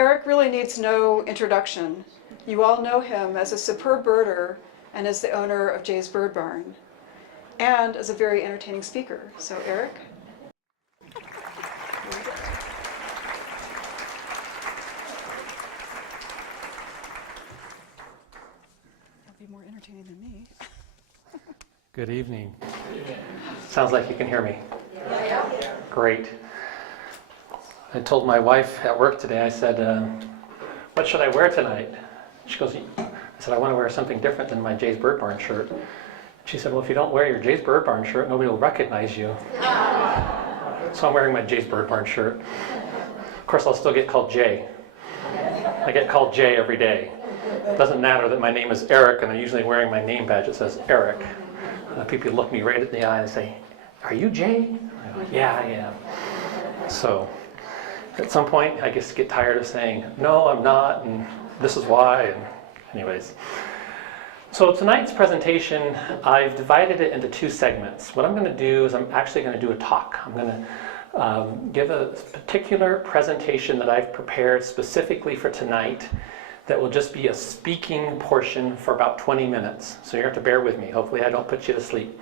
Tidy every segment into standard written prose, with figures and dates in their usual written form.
Eric really needs no introduction. You all know him as a superb birder and as the owner of Jay's Bird Barn, and as a very entertaining speaker. So Eric? He'll be more entertaining than me. Good evening. Sounds like you can hear me. Yeah. Great. I told my wife at work today, I said, what should I wear tonight? She goes, I said, I want to wear something different than my Jay's Bird Barn shirt. She said, well, if you don't wear your Jay's Bird Barn shirt, nobody will recognize you. So I'm wearing my Jay's Bird Barn shirt. Of course, I'll still get called Jay. I get called Jay every day. It doesn't matter that my name is Eric and I'm usually wearing my name badge that says Eric. People look me right in the eye and say, are you Jay? I go, yeah, I am. So at some point, I just get tired of saying, no, I'm not, and this is why, and anyways. So tonight's presentation, I've divided it into two segments. What I'm going to do is I'm actually going to do a talk. I'm going to give a particular presentation that I've prepared specifically for tonight that will just be a speaking portion for about 20 minutes. So you have to bear with me. Hopefully I don't put you to sleep.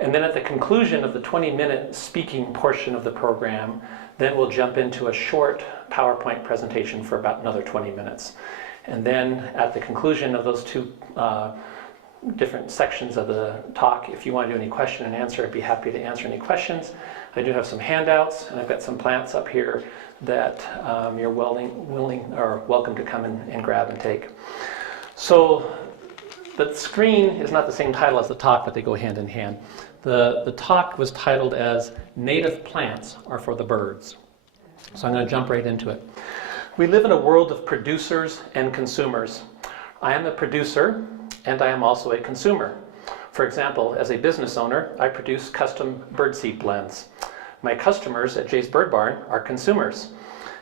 And then at the conclusion of the 20-minute speaking portion of the program, then we'll jump into a short PowerPoint presentation for about another 20 minutes. And then at the conclusion of those two different sections of the talk, if you want to do any question and answer, I'd be happy to answer any questions. I do have some handouts, and I've got some plants up here that you're welcome to come and grab and take. So the screen is not the same title as the talk, but they go hand in hand. The talk was titled as Native Plants Are for the Birds. So I'm going to jump right into it. We live in a world of producers and consumers. I am a producer, and I am also a consumer. For example, as a business owner, I produce custom birdseed blends. My customers at Jay's Bird Barn are consumers.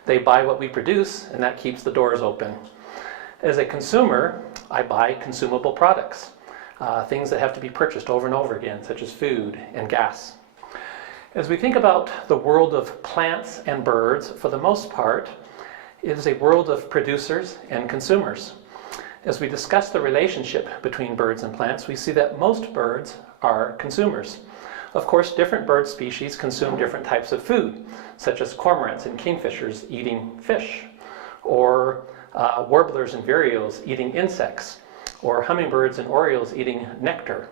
They buy what we produce, and that keeps the doors open. As a consumer, I buy consumable products, things that have to be purchased over and over again, such as food and gas. As we think about the world of plants and birds, for the most part, it is a world of producers and consumers. As we discuss the relationship between birds and plants, we see that most birds are consumers. Of course, different bird species consume different types of food, such as cormorants and kingfishers eating fish, or warblers and vireos eating insects, or hummingbirds and orioles eating nectar,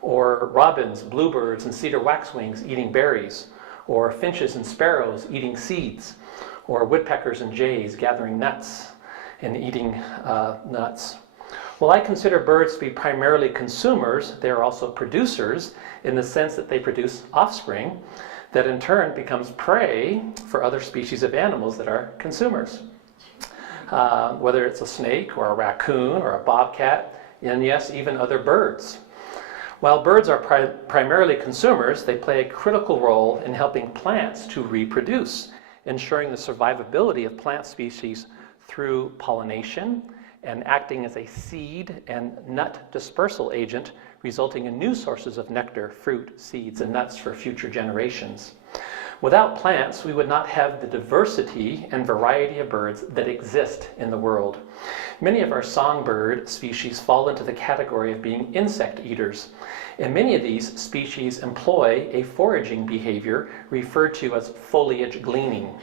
or robins, bluebirds, and cedar waxwings eating berries, or finches and sparrows eating seeds, or woodpeckers and jays gathering nuts and eating nuts. While I consider birds to be primarily consumers, they are also producers in the sense that they produce offspring that in turn becomes prey for other species of animals that are consumers. Whether it's a snake or a raccoon or a bobcat, and yes, even other birds. While birds are primarily consumers, they play a critical role in helping plants to reproduce, ensuring the survivability of plant species through pollination and acting as a seed and nut dispersal agent, resulting in new sources of nectar, fruit, seeds, and nuts for future generations. Without plants, we would not have the diversity and variety of birds that exist in the world. Many of our songbird species fall into the category of being insect eaters, and many of these species employ a foraging behavior referred to as foliage gleaning.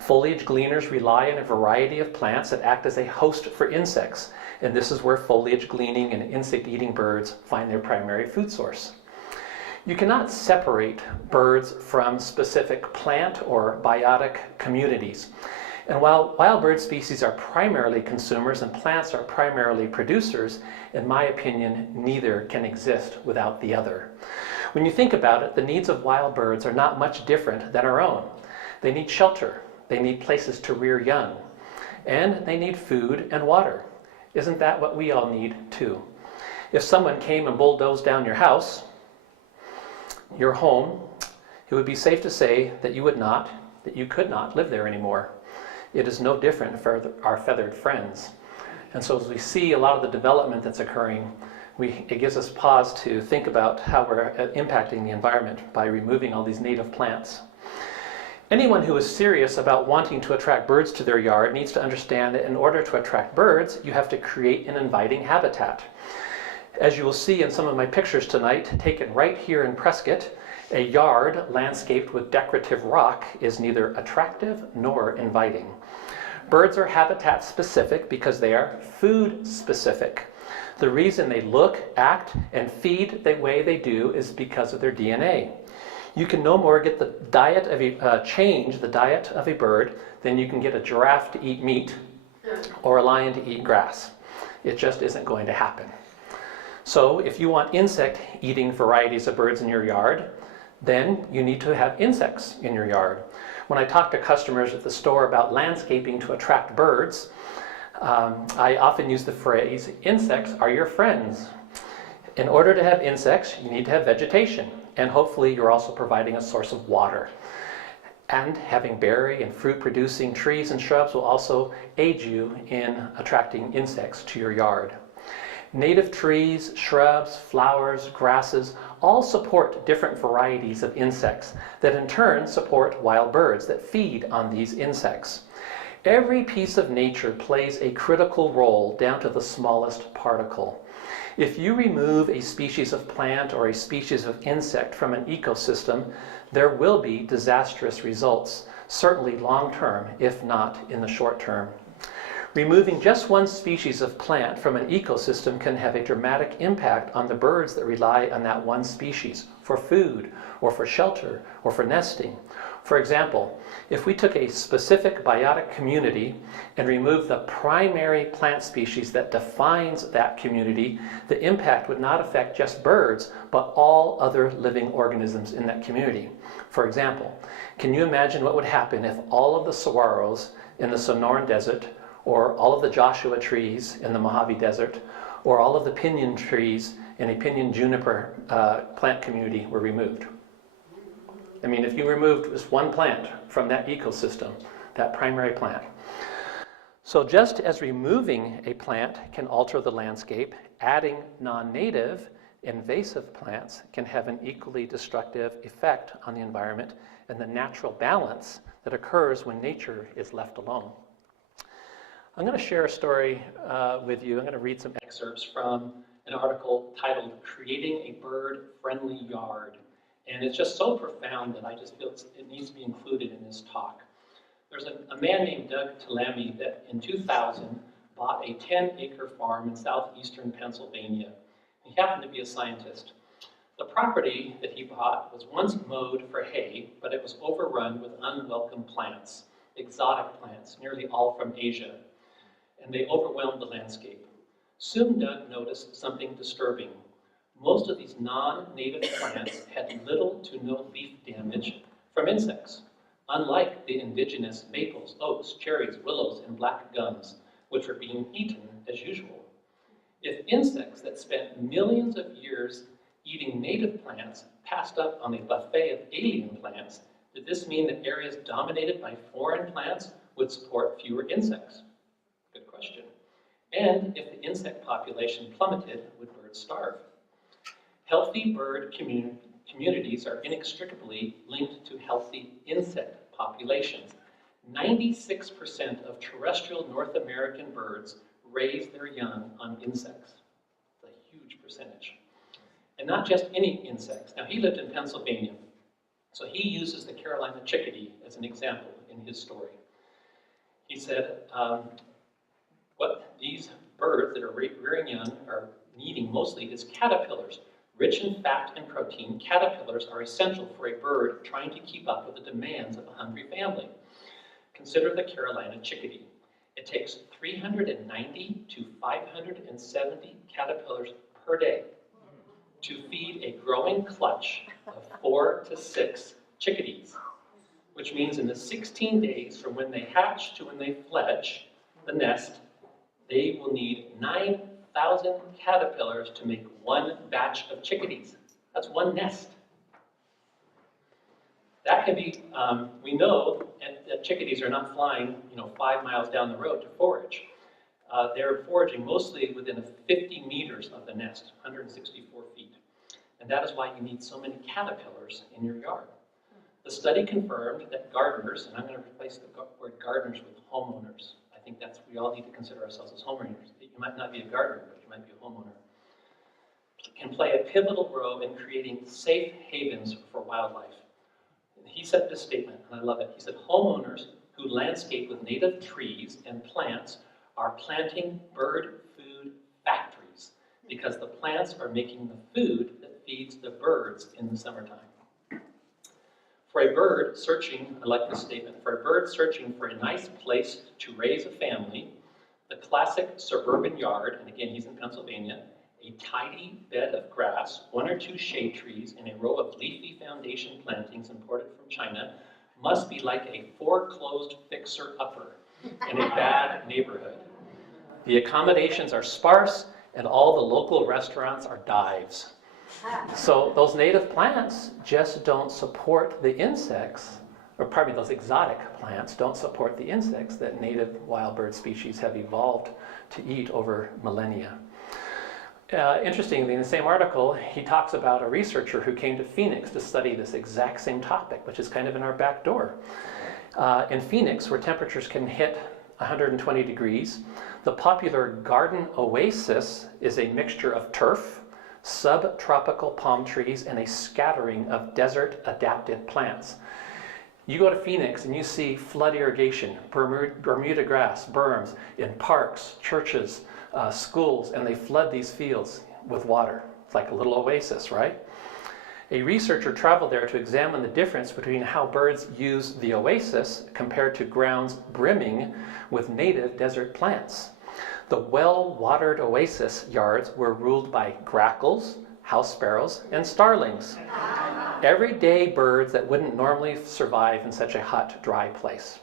Foliage gleaners rely on a variety of plants that act as a host for insects, and this is where foliage gleaning and insect-eating birds find their primary food source. You cannot separate birds from specific plant or biotic communities. And while wild bird species are primarily consumers and plants are primarily producers, in my opinion, neither can exist without the other. When you think about it, the needs of wild birds are not much different than our own. They need shelter, they need places to rear young, and they need food and water. Isn't that what we all need too? If someone came and bulldozed down your house, your home, it would be safe to say that you could not live there anymore. It is no different for our feathered friends. And so as we see a lot of the development that's occurring, it gives us pause to think about how we're impacting the environment by removing all these native plants. Anyone who is serious about wanting to attract birds to their yard needs to understand that in order to attract birds, you have to create an inviting habitat. As you will see in some of my pictures tonight, taken right here in Prescott, a yard landscaped with decorative rock is neither attractive nor inviting. Birds are habitat specific because they are food specific. The reason they look, act, and feed the way they do is because of their DNA. You can no more get the diet of change the diet of a bird than you can get a giraffe to eat meat or a lion to eat grass. It just isn't going to happen. So if you want insect-eating varieties of birds in your yard, then you need to have insects in your yard. When I talk to customers at the store about landscaping to attract birds, I often use the phrase, insects are your friends. In order to have insects, you need to have vegetation, and hopefully you're also providing a source of water. And having berry and fruit-producing trees and shrubs will also aid you in attracting insects to your yard. Native trees, shrubs, flowers, grasses all support different varieties of insects that in turn support wild birds that feed on these insects. Every piece of nature plays a critical role down to the smallest particle. If you remove a species of plant or a species of insect from an ecosystem, there will be disastrous results, certainly long-term, if not in the short term. Removing just one species of plant from an ecosystem can have a dramatic impact on the birds that rely on that one species for food or for shelter or for nesting. For example, if we took a specific biotic community and removed the primary plant species that defines that community, the impact would not affect just birds, but all other living organisms in that community. For example, can you imagine what would happen if all of the saguaros in the Sonoran Desert, or all of the Joshua trees in the Mojave Desert, or all of the pinyon trees in a pinyon juniper plant community were removed? I mean, if you removed just one plant from that ecosystem, that primary plant. So just as removing a plant can alter the landscape, adding non-native invasive plants can have an equally destructive effect on the environment and the natural balance that occurs when nature is left alone. I'm going to share a story with you. I'm going to read some excerpts from an article titled "Creating a Bird-Friendly Yard." And it's just so profound that I just feel it needs to be included in this talk. There's a man named Doug Tillamy that in 2000 bought a 10-acre farm in southeastern Pennsylvania. He happened to be a scientist. The property that he bought was once mowed for hay, but it was overrun with unwelcome plants, exotic plants, nearly all from Asia, and they overwhelmed the landscape. Soon Doug noticed something disturbing. Most of these non-native plants had little to no leaf damage from insects, unlike the indigenous maples, oaks, cherries, willows, and black gums, which were being eaten as usual. If insects that spent millions of years eating native plants passed up on a buffet of alien plants, did this mean that areas dominated by foreign plants would support fewer insects? Good question. And if the insect population plummeted, would birds starve? Healthy bird communities are inextricably linked to healthy insect populations. 96% of terrestrial North American birds raise their young on insects. It's a huge percentage. And not just any insects. Now, he lived in Pennsylvania, so he uses the Carolina chickadee as an example in his story. He said, what these birds that are rearing young are needing mostly is caterpillars. Rich in fat and protein, caterpillars are essential for a bird trying to keep up with the demands of a hungry family. Consider the Carolina chickadee. It takes 390 to 570 caterpillars per day to feed a growing clutch of 4 to 6 chickadees, which means in the 16 days from when they hatch to when they fledge the nest, they will need 9,000 caterpillars to make one batch of chickadees. That's one nest. That can be, we know that chickadees are not flying 5 miles down the road to forage. They're foraging mostly within 50 meters of the nest, 164 feet. And that is why you need so many caterpillars in your yard. The study confirmed that gardeners, and I'm going to replace the word gardeners with homeowners. I think we all need to consider ourselves as homeowners. You might not be a gardener, but you might be a homeowner. Can play a pivotal role in creating safe havens for wildlife. And he said this statement, and I love it. He said, homeowners who landscape with native trees and plants are planting bird food factories because the plants are making the food that feeds the birds in the summertime. For a bird searching, I like this statement, for a bird searching for a nice place to raise a family, the classic suburban yard, and again he's in Pennsylvania, a tidy bed of grass, 1 or 2 shade trees, and a row of leafy foundation plantings imported from China must be like a foreclosed fixer-upper in a bad neighborhood. The accommodations are sparse, and all the local restaurants are dives. So those native plants just don't support the insects, or pardon me, those exotic plants don't support the insects that native wild bird species have evolved to eat over millennia. Interestingly, in the same article, he talks about a researcher who came to Phoenix to study this exact same topic, which is kind of in our back door. In Phoenix, where temperatures can hit 120 degrees, the popular garden oasis is a mixture of turf, subtropical palm trees, and a scattering of desert-adapted plants. You go to Phoenix and you see flood irrigation, Bermuda grass, berms, in parks, churches, schools, and they flood these fields with water. It's like a little oasis, right? A researcher traveled there to examine the difference between how birds use the oasis compared to grounds brimming with native desert plants. The well-watered oasis yards were ruled by grackles, house sparrows, and starlings. Everyday birds that wouldn't normally survive in such a hot, dry place.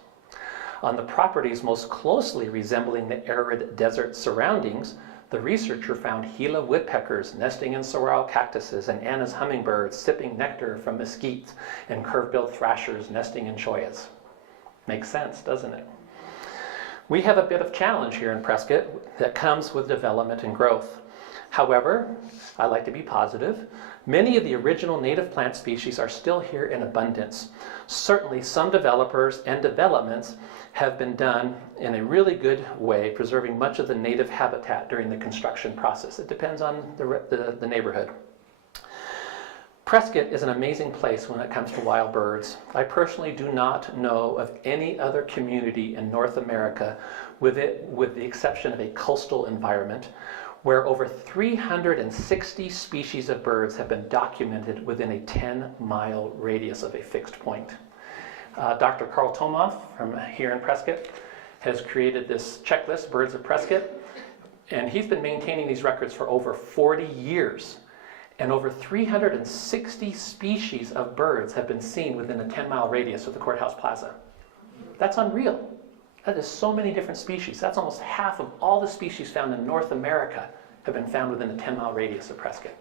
On the properties most closely resembling the arid desert surroundings, the researcher found Gila woodpeckers nesting in saguaro cactuses and Anna's hummingbirds sipping nectar from mesquites and curve-billed thrashers nesting in choyas. Makes sense, doesn't it? We have a bit of challenge here in Prescott that comes with development and growth. However, I like to be positive. Many of the original native plant species are still here in abundance. Certainly some developers and developments have been done in a really good way, preserving much of the native habitat during the construction process. It depends on the neighborhood. Prescott is an amazing place when it comes to wild birds. I personally do not know of any other community in North America, with the exception of a coastal environment, where over 360 species of birds have been documented within a 10-mile radius of a fixed point. Dr. Carl Tomoff from here in Prescott has created this checklist, Birds of Prescott, and he's been maintaining these records for over 40 years. And over 360 species of birds have been seen within a 10-mile radius of the courthouse plaza. That's unreal. That is so many different species. That's almost half of all the species found in North America have been found within a 10-mile radius of Prescott.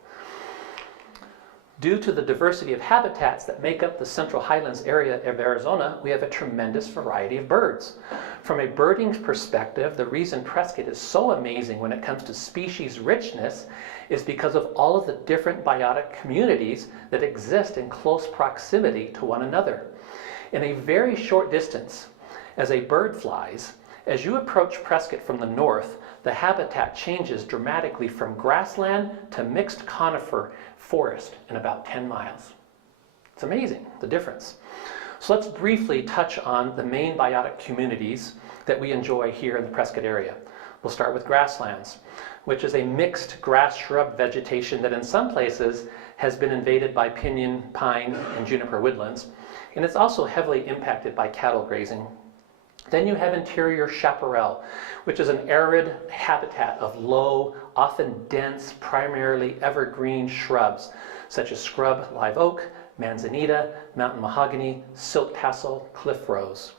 Due to the diversity of habitats that make up the Central Highlands area of Arizona, we have a tremendous variety of birds. From a birding perspective, the reason Prescott is so amazing when it comes to species richness is because of all of the different biotic communities that exist in close proximity to one another. In a very short distance, as a bird flies, as you approach Prescott from the north, the habitat changes dramatically from grassland to mixed conifer forest in about 10 miles. It's amazing, the difference. So let's briefly touch on the main biotic communities that we enjoy here in the Prescott area. We'll start with grasslands, which is a mixed grass shrub vegetation that in some places has been invaded by pinyon, pine, and juniper woodlands, and it's also heavily impacted by cattle grazing. Then you have interior chaparral, which is an arid habitat of low, often dense, primarily evergreen shrubs, such as scrub live oak, manzanita, mountain mahogany, silk tassel, cliff rose.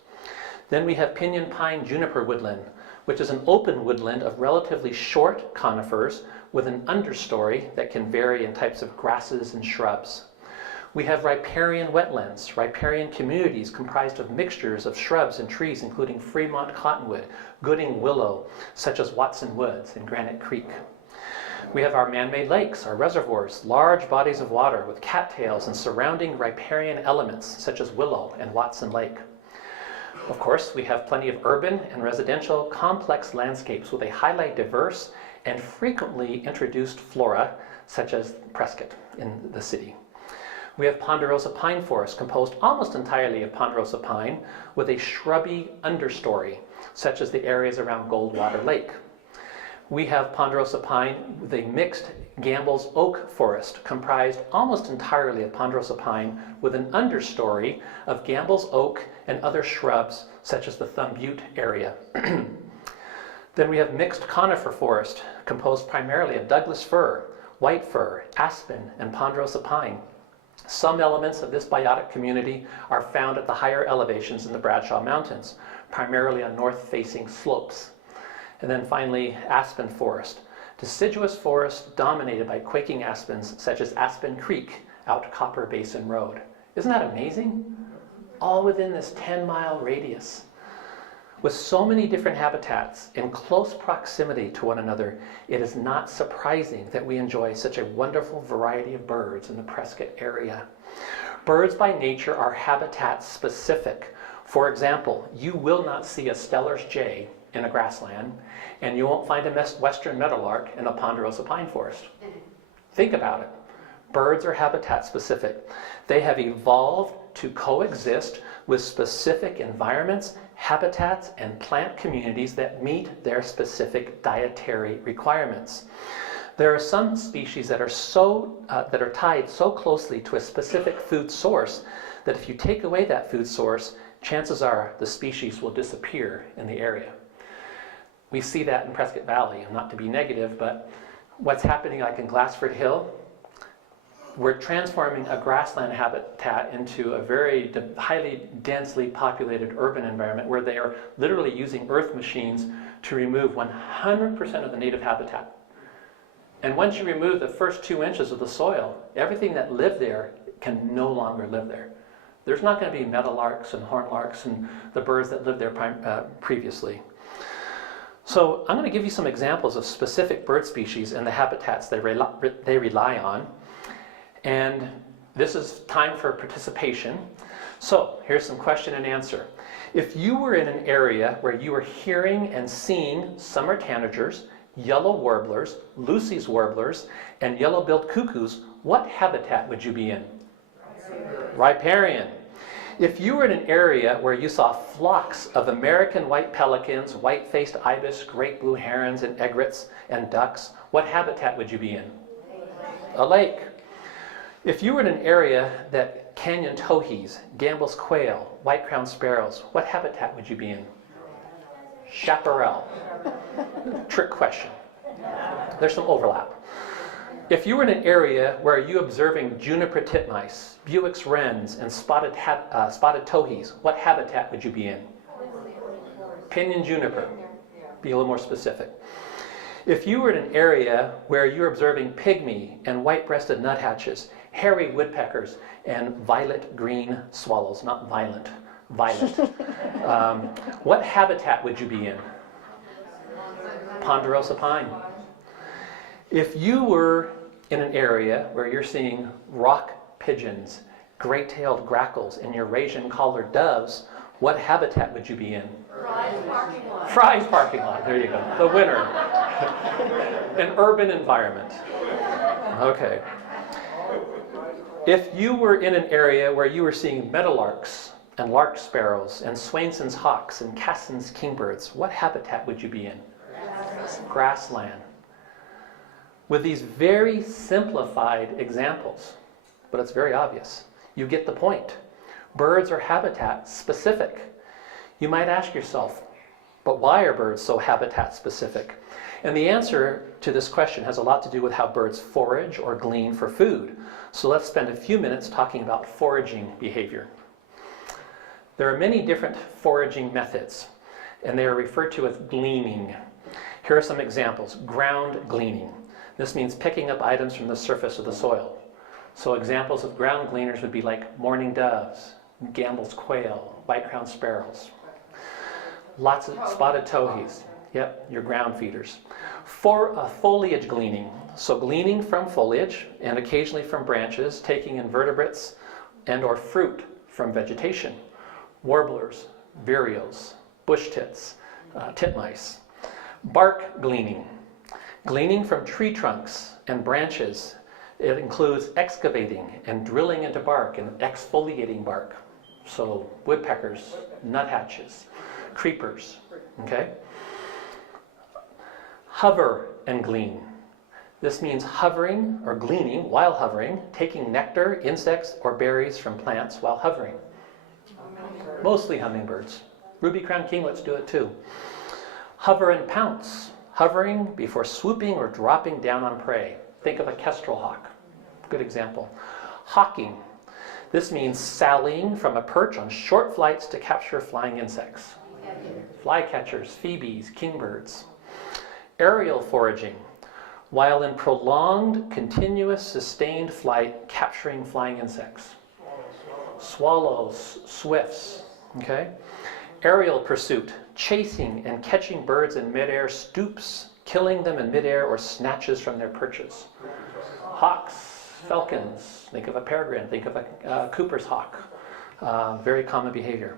Then we have pinyon pine juniper woodland, which is an open woodland of relatively short conifers with an understory that can vary in types of grasses and shrubs. We have riparian wetlands, riparian communities comprised of mixtures of shrubs and trees, including Fremont cottonwood, Gooding willow, such as Watson Woods and Granite Creek. We have our man-made lakes, our reservoirs, large bodies of water with cattails and surrounding riparian elements such as willow and Watson Lake. Of course, we have plenty of urban and residential complex landscapes with a highly diverse and frequently introduced flora such as Prescott in the city. We have ponderosa pine forest composed almost entirely of ponderosa pine with a shrubby understory such as the areas around Goldwater Lake. We have ponderosa pine with a mixed Gambel's oak forest comprised almost entirely of ponderosa pine with an understory of Gambel's oak and other shrubs such as the Thumb Butte area. Then we have mixed conifer forest composed primarily of Douglas fir, white fir, aspen, and ponderosa pine. Some elements of this biotic community are found at the higher elevations in the Bradshaw Mountains, primarily on north-facing slopes. And then finally, aspen forest, deciduous forest dominated by quaking aspens such as Aspen Creek out Copper Basin Road. Isn't that amazing? All within this 10-mile radius. With so many different habitats in close proximity to one another, it is not surprising that we enjoy such a wonderful variety of birds in the Prescott area. Birds by nature are habitat specific. For example, you will not see a Steller's jay in a grassland, and you won't find a western meadowlark in a ponderosa pine forest. Think about it. Birds are habitat specific. They have evolved to coexist with specific environments, habitats, and plant communities that meet their specific dietary requirements. There are some species that are tied so closely to a specific food source that if you take away that food source, chances are the species will disappear in the area. We see that in Prescott Valley, and not to be negative, but what's happening like in Glassford Hill, we're transforming a grassland habitat into a very highly densely populated urban environment where they are literally using earth machines to remove 100% of the native habitat. And once you remove the first 2 inches of the soil, everything that lived there can no longer live there. There's not going to be meadowlarks and hornlarks and the birds that lived there previously. So I'm going to give you some examples of specific bird species and the habitats they rely on. And this is time for participation. So here's some question and answer. If you were in an area where you were hearing and seeing summer tanagers, yellow warblers, Lucy's warblers, and yellow-billed cuckoos, what habitat would you be in? Riparian. If you were in an area where you saw flocks of American white pelicans, white-faced ibis, great blue herons, and egrets, and ducks, what habitat would you be in? A lake. If you were in an area that canyon towhees, Gambel's quail, white-crowned sparrows, what habitat would you be in? Chaparral. Trick question. There's some overlap. If you were in an area where you're observing juniper titmice, Buick's wrens, and spotted towhees, what habitat would you be in? Pinyon juniper. Be a little more specific. If you were in an area where you're observing pygmy and white-breasted nuthatches, hairy woodpeckers, and violet green swallows, not violent, violet, what habitat would you be in? Ponderosa pine. If you were in an area where you're seeing rock pigeons, gray-tailed grackles, and Eurasian collared doves, what habitat would you be in? Fry's parking lot. Fry's parking lot, there you go, the winner. An urban environment. Okay. If you were in an area where you were seeing meadowlarks and lark sparrows and Swainson's hawks and Cassin's kingbirds, what habitat would you be in? Grassland. With these very simplified examples, but it's very obvious, you get the point. Birds are habitat specific. You might ask yourself, but why are birds so habitat specific? And the answer to this question has a lot to do with how birds forage or glean for food. So let's spend a few minutes talking about foraging behavior. There are many different foraging methods, and they are referred to as gleaning. Here are some examples. Ground gleaning. This means picking up items from the surface of the soil. So examples of ground gleaners would be like mourning doves, Gambel's quail, white-crowned sparrows. Lots of spotted towhees. Yep, your ground feeders. For foliage gleaning, so gleaning from foliage and occasionally from branches, taking invertebrates and or fruit from vegetation. Warblers, vireos, bush tits, titmice. Bark gleaning. Gleaning from tree trunks and branches. It includes excavating and drilling into bark and exfoliating bark. So woodpeckers, nuthatches, creepers, okay? Hover and glean. This means hovering or gleaning while hovering, taking nectar, insects, or berries from plants while hovering. Mostly hummingbirds. Ruby-crowned kinglets do it too. Hover and pounce. Hovering before swooping or dropping down on prey. Think of a kestrel hawk. Good example. Hawking. This means sallying from a perch on short flights to capture flying insects. Flycatchers, phoebes, kingbirds. Aerial foraging. While in prolonged, continuous, sustained flight, capturing flying insects. Swallows, swifts, okay? Aerial pursuit, chasing and catching birds in midair, stoops, killing them in midair, or snatches from their perches. Hawks, falcons, think of a peregrine, think of a Cooper's hawk. Very common behavior.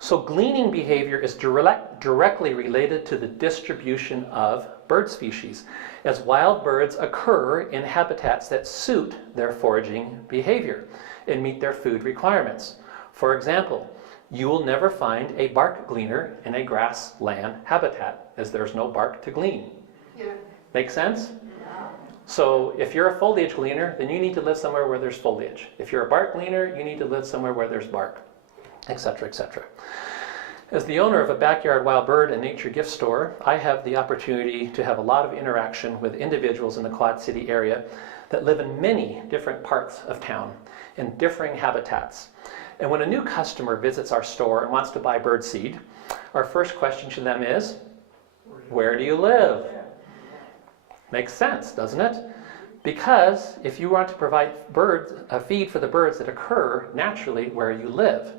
So gleaning behavior is directly related to the distribution of bird species, as wild birds occur in habitats that suit their foraging behavior and meet their food requirements. For example, you will never find a bark gleaner in a grassland habitat, as there's no bark to glean. Yeah. Make sense? So if you're a foliage gleaner, then you need to live somewhere where there's foliage. If you're a bark gleaner, you need to live somewhere where there's bark, etc., etc. As the owner of a backyard wild bird and nature gift store, I have the opportunity to have a lot of interaction with individuals in the Quad City area that live in many different parts of town in differing habitats. And when a new customer visits our store and wants to buy bird seed, our first question to them is, where do you live? Makes sense, doesn't it? Because if you want to provide a feed for the birds that occur naturally where you live.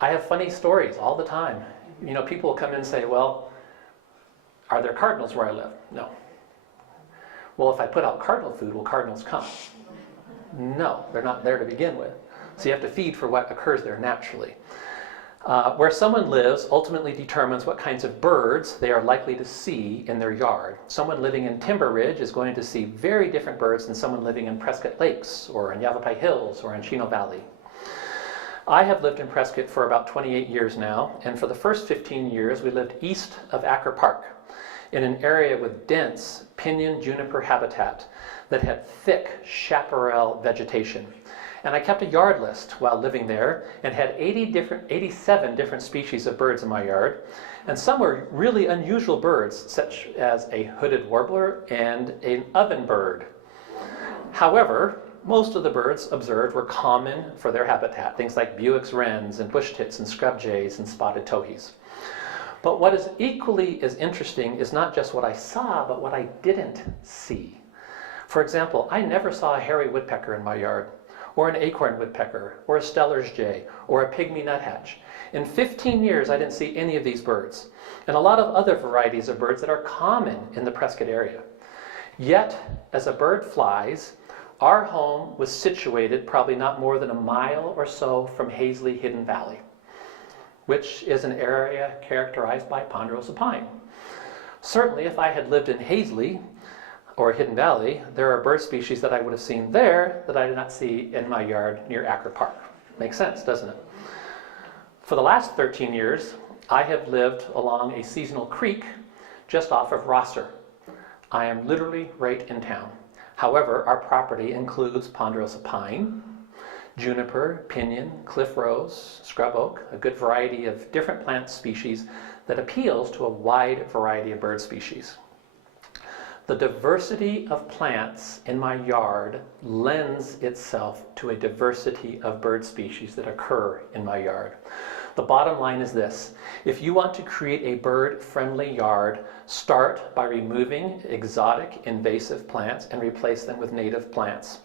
I have funny stories all the time. You know, people will come in and say, well, are there cardinals where I live? No. Well, if I put out cardinal food, will cardinals come? No, they're not there to begin with. So you have to feed for what occurs there naturally. Where someone lives ultimately determines what kinds of birds they are likely to see in their yard. Someone living in Timber Ridge is going to see very different birds than someone living in Prescott Lakes or in Yavapai Hills or in Chino Valley. I have lived in Prescott for about 28 years now, and for the first 15 years we lived east of Acker Park in an area with dense pinyon juniper habitat that had thick chaparral vegetation. And I kept a yard list while living there and had 87 different species of birds in my yard. And some were really unusual birds, such as a hooded warbler and an ovenbird. However, most of the birds observed were common for their habitat, things like Buick's wrens and bush tits and scrub jays and spotted towhees. But what is equally as interesting is not just what I saw, but what I didn't see. For example, I never saw a hairy woodpecker in my yard, or an acorn woodpecker, or a Steller's jay, or a pygmy nuthatch. In 15 years, I didn't see any of these birds, and a lot of other varieties of birds that are common in the Prescott area. Yet, as a bird flies, our home was situated probably not more than a mile or so from Hazley Hidden Valley, which is an area characterized by ponderosa pine. Certainly, if I had lived in Hazley or Hidden Valley, there are bird species that I would have seen there that I did not see in my yard near Acker Park. Makes sense, doesn't it? For the last 13 years, I have lived along a seasonal creek just off of Rosser. I am literally right in town. However, our property includes ponderosa pine, juniper, pinyon, cliff rose, scrub oak, a good variety of different plant species that appeals to a wide variety of bird species. The diversity of plants in my yard lends itself to a diversity of bird species that occur in my yard. The bottom line is this: if you want to create a bird-friendly yard, start by removing exotic invasive plants and replace them with native plants.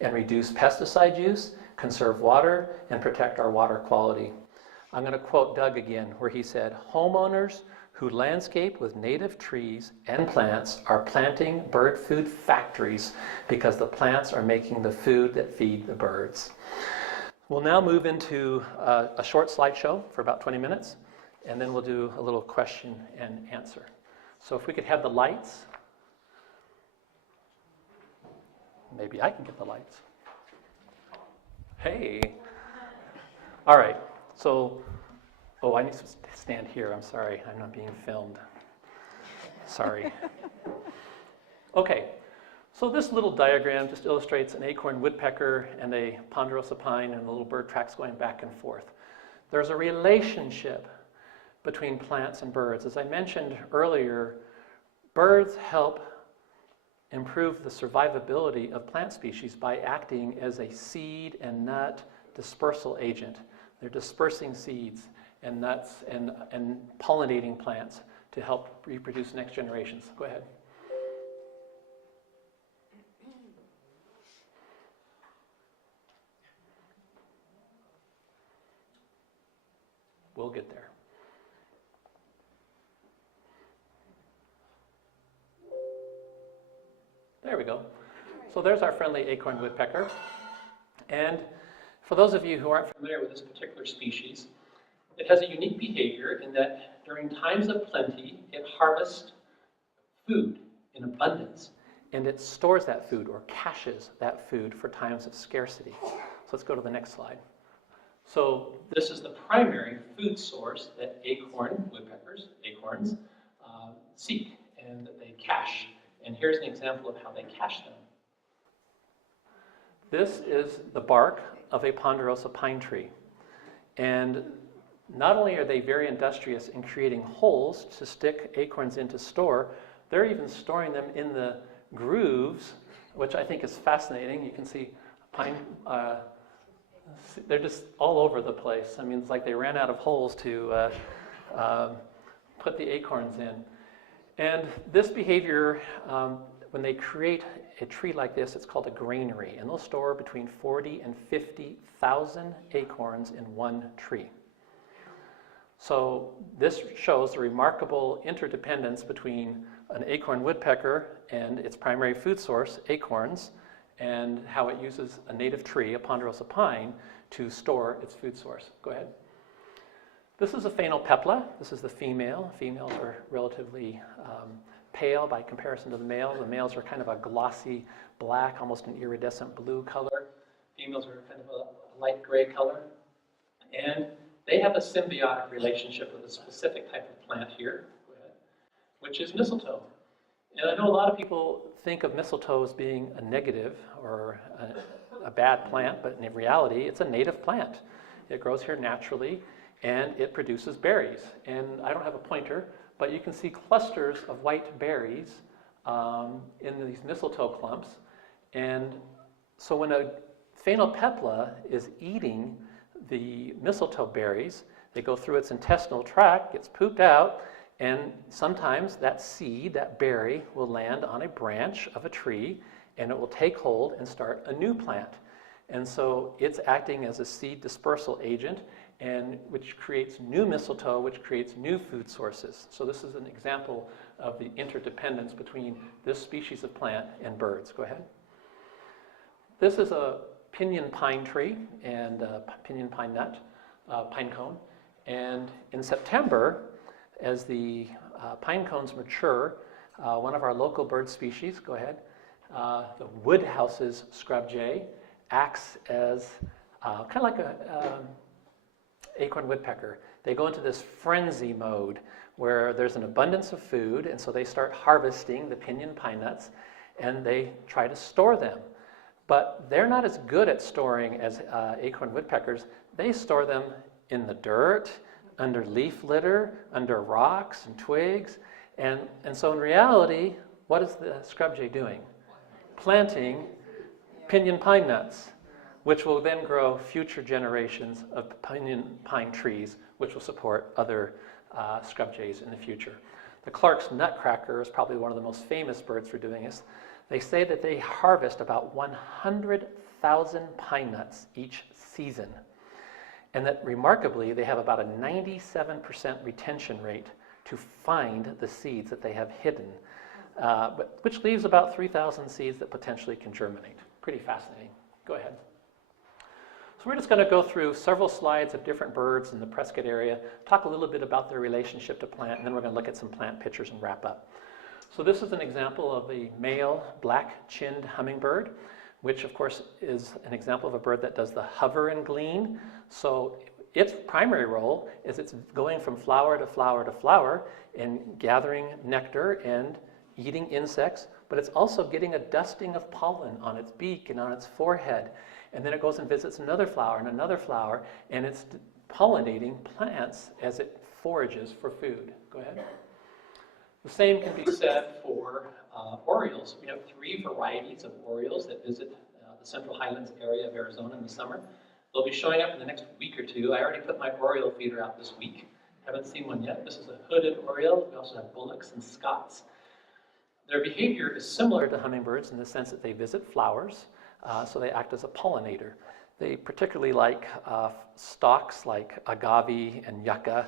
And reduce pesticide use, conserve water, and protect our water quality. I'm going to quote Doug again, where he said, "Homeowners who landscape with native trees and plants are planting bird food factories because the plants are making the food that feed the birds. We'll now move into a short slideshow for about 20 minutes, and then we'll do a little question and answer. So if we could have the lights. Maybe I can get the lights. Hey. All right. So, I need to stand here. I'm sorry. I'm not being filmed. Sorry. Okay. So this little diagram just illustrates an acorn woodpecker and a ponderosa pine and the little bird tracks going back and forth. There's a relationship between plants and birds. As I mentioned earlier, birds help improve the survivability of plant species by acting as a seed and nut dispersal agent. They're dispersing seeds and nuts and pollinating plants to help reproduce next generations. Go ahead. We'll get there. There we go. So there's our friendly acorn woodpecker. And for those of you who aren't familiar with this particular species, it has a unique behavior in that during times of plenty, it harvests food in abundance, and it stores that food or caches that food for times of scarcity. So let's go to the next slide. So this is the primary food source that acorn woodpeckers, acorns, seek and that they cache. And here's an example of how they cache them. This is the bark of a ponderosa pine tree. And not only are they very industrious in creating holes to stick acorns in to store, they're even storing them in the grooves, which I think is fascinating. You can see pine, they're just all over the place. I mean, it's like they ran out of holes to put the acorns in. And this behavior, when they create a tree like this, it's called a granary, and they'll store between 40 and 50,000 acorns in one tree. So this shows the remarkable interdependence between an acorn woodpecker and its primary food source, acorns, and how it uses a native tree, a ponderosa pine, to store its food source. Go ahead. This is a phainopepla. This is the female. Females are relatively pale by comparison to the males. The males are kind of a glossy black, almost an iridescent blue color. Females are kind of a light gray color. And they have a symbiotic relationship with a specific type of plant here, go ahead, which is mistletoe. And I know a lot of people think of mistletoe as being a negative or a bad plant, but in reality, it's a native plant. It grows here naturally, and it produces berries. And I don't have a pointer, but you can see clusters of white berries in these mistletoe clumps. And so when a phainopepla is eating the mistletoe berries, they go through its intestinal tract, gets pooped out, and sometimes that seed, that berry, will land on a branch of a tree, and it will take hold and start a new plant. And so it's acting as a seed dispersal agent, and which creates new mistletoe, which creates new food sources. So this is an example of the interdependence between this species of plant and birds. Go ahead. This is a pinyon pine tree and a pinyon pine nut, pine cone. And in September, as the pine cones mature, one of our local bird species, go ahead, the Woodhouse's scrub jay, acts as kind of like a acorn woodpecker. They go into this frenzy mode where there's an abundance of food, and so they start harvesting the pinyon pine nuts, and they try to store them. But they're not as good at storing as acorn woodpeckers. They store them in the dirt, under leaf litter, under rocks and twigs. And so in reality, what is the scrub jay doing? Planting pinyon pine nuts, which will then grow future generations of pinyon pine trees, which will support other scrub jays in the future. The Clark's nutcracker is probably one of the most famous birds for doing this. They say that they harvest about 100,000 pine nuts each season, and that remarkably, they have about a 97% retention rate to find the seeds that they have hidden, which leaves about 3,000 seeds that potentially can germinate. Pretty fascinating. Go ahead. So we're just going to go through several slides of different birds in the Prescott area, talk a little bit about their relationship to plant, and then we're going to look at some plant pictures and wrap up. So this is an example of a male black-chinned hummingbird, which of course is an example of a bird that does the hover and glean. So its primary role is it's going from flower to flower to flower and gathering nectar and eating insects, but it's also getting a dusting of pollen on its beak and on its forehead. And then it goes and visits another flower, and it's pollinating plants as it forages for food. Go ahead. The same can be said for orioles. We have 3 varieties of orioles that visit the Central Highlands area of Arizona in the summer. They'll be showing up in the next week or two. I already put my oriole feeder out this week. Haven't seen one yet. This is a hooded oriole. We also have bullocks and scots. Their behavior is similar to hummingbirds in the sense that they visit flowers, so they act as a pollinator. They particularly like stalks like agave and yucca,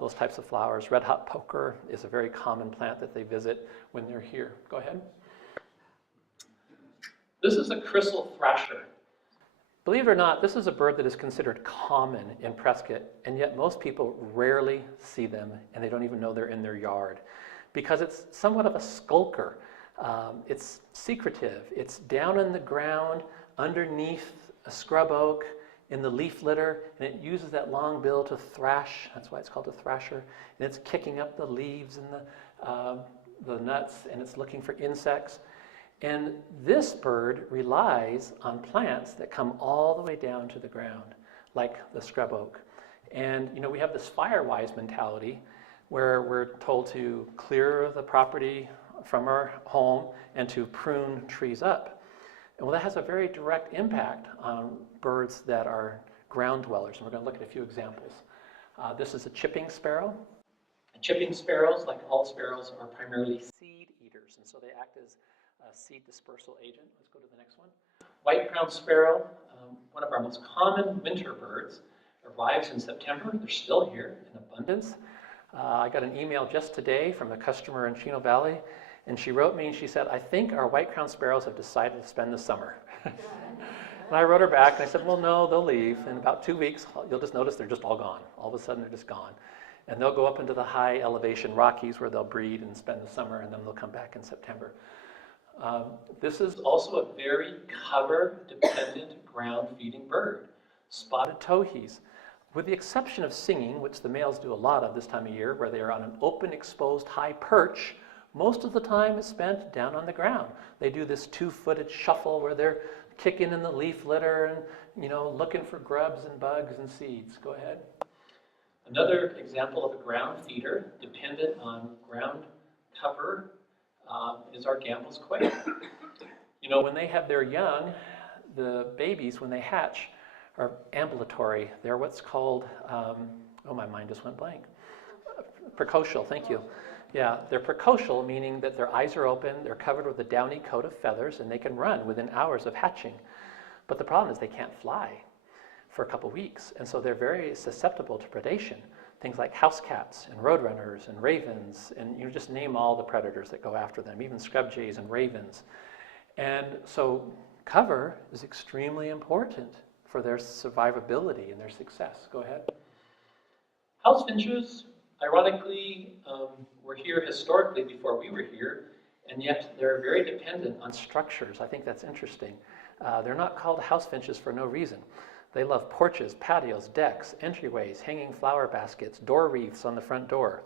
those types of flowers. Red hot poker is a very common plant that they visit when they're here. Go ahead. This is a crystal thrasher. Believe it or not, this is a bird that is considered common in Prescott, and yet most people rarely see them, and they don't even know they're in their yard, because it's somewhat of a skulker. It's secretive. It's down in the ground, underneath a scrub oak, in the leaf litter, and it uses that long bill to thrash. That's why it's called a thrasher. And it's kicking up the leaves and the nuts, and it's looking for insects. And this bird relies on plants that come all the way down to the ground, like the scrub oak. And we have this fire-wise mentality where we're told to clear the property from our home and to prune trees up. And well, that has a very direct impact on birds that are ground dwellers. And we're going to look at a few examples. This is a chipping sparrow. And chipping sparrows, like all sparrows, are primarily seed eaters. And so they act as a seed dispersal agent. Let's go to the next one. White-crowned sparrow, one of our most common winter birds, arrives in September. They're still here in abundance. I got an email just today from a customer in Chino Valley, and she wrote me and she said, "I think our white-crowned sparrows have decided to spend the summer." And I wrote her back and I said, "Well, no, they'll leave. In about 2 weeks, you'll just notice they're just all gone. All of a sudden, they're just gone. And they'll go up into the high elevation Rockies where they'll breed and spend the summer, and then they'll come back in September." This is also a very cover-dependent ground-feeding bird, spotted towhees. With the exception of singing, which the males do a lot of this time of year, where they are on an open, exposed, high perch, most of the time is spent down on the ground. They do this 2-footed shuffle where they're kicking in the leaf litter and, looking for grubs and bugs and seeds. Go ahead. Another example of a ground feeder dependent on ground cover is our Gambel's quail. When they have their young, the babies, when they hatch, are ambulatory. They're what's called, my mind just went blank. Precocial, thank you. Yeah, they're precocial, meaning that their eyes are open, they're covered with a downy coat of feathers, and they can run within hours of hatching. But the problem is they can't fly for a couple weeks, and so they're very susceptible to predation. Things like house cats and roadrunners and ravens, and just name all the predators that go after them, even scrub jays and ravens. And so cover is extremely important for their survivability and their success. Go ahead. House finches, ironically, were here historically before we were here, and yet they're very dependent on structures. I think that's interesting. They're not called house finches for no reason. They love porches, patios, decks, entryways, hanging flower baskets, door wreaths on the front door,